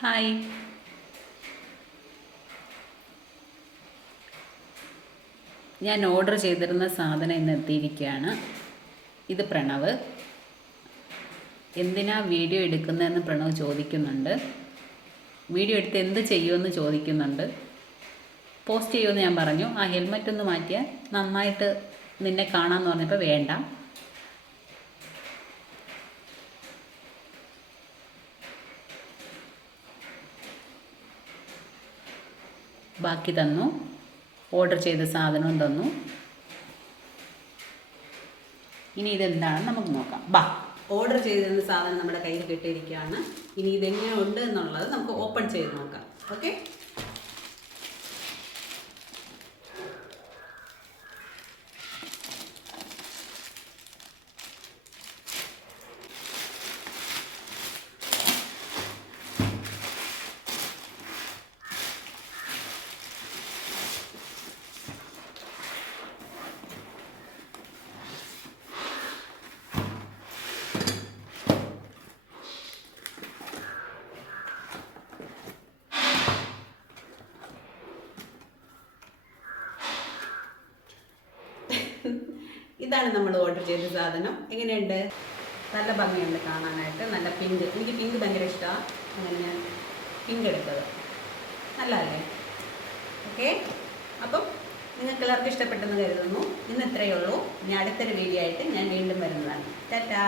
Hi. ഞാൻ order ചെയ്തിരുന്ന സാധനം ഇന്ന് എത്തിയിരിക്കുകയാണ്. ഇത് പ്രണവ്. എന്തിനാ വീഡിയോ എടുക്കുന്നതെന്ന് പ്രണവ് ചോദിക്കുന്നുണ്ട്. വീഡിയോ എടുത്ത് എന്ത് ചെയ്യുമെന്ന് ചോദിക്കുന്നുണ്ട്. പോസ്റ്റ് ചെയ്യുമെന്ന് ഞാൻ പറഞ്ഞു. ആ ഹെൽമെറ്റ് ഒന്ന് മാറ്റിയാൽ നന്നായിട്ട് നിന്നെ കാണാമെന്ന് പറഞ്ഞപ്പോൾ വേണ്ട, ബാക്കി തന്നു. ഓർഡർ ചെയ്ത സാധനവും തന്നു. ഇനി ഇതെന്താണെന്ന് നമുക്ക് നോക്കാം. ഓർഡർ ചെയ്തിരുന്ന സാധനം നമ്മുടെ കയ്യിൽ കിട്ടിയിരിക്കുകയാണ്. ഇനി ഇതെങ്ങനെ ഉണ്ട് എന്നുള്ളത് നമുക്ക് ഓപ്പൺ ചെയ്ത് നോക്കാം. ഓക്കെ, ഇതാണ് നമ്മൾ ഓർഡർ ചെയ്ത സാധനം. എങ്ങനെയുണ്ട്? നല്ല ഭംഗിയുണ്ട് കാണാനായിട്ട്. നല്ല പിങ്ക്, എനിക്ക് പിങ്ക് ഭയങ്കര ഇഷ്ടമാണ്. അങ്ങനെ ഞാൻ പിങ്ക് എടുത്തത്. നല്ലതല്ലേ? ഓക്കെ, അപ്പം നിങ്ങൾക്ക് എല്ലാവർക്കും ഇഷ്ടപ്പെട്ടെന്ന് കരുതുന്നു. ഇന്ന് ഇത്രയേ ഉള്ളൂ. ഇനി അടുത്തൊരു വീഡിയോ ആയിട്ട് ഞാൻ വീണ്ടും വരുന്നതാണ്. ടാറ്റാ.